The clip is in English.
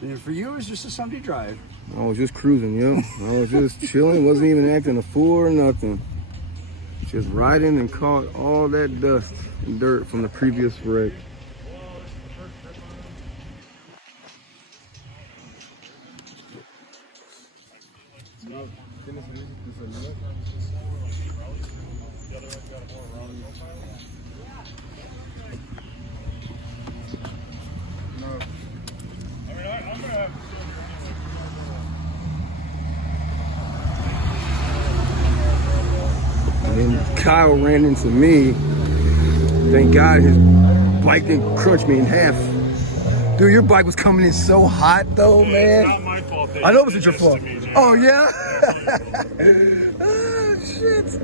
And for you, it was just a Sunday drive. I was just cruising, yo. I was just chilling, wasn't even acting a fool or nothing. Just riding and caught all that dust and dirt from the previous wreck. And then Kyle ran into me. Thank God his bike didn't crunch me in half. Dude, your bike was coming in so hot though, man. It's not my fault. I know it wasn't your fault. Me, Oh yeah? Oh shit.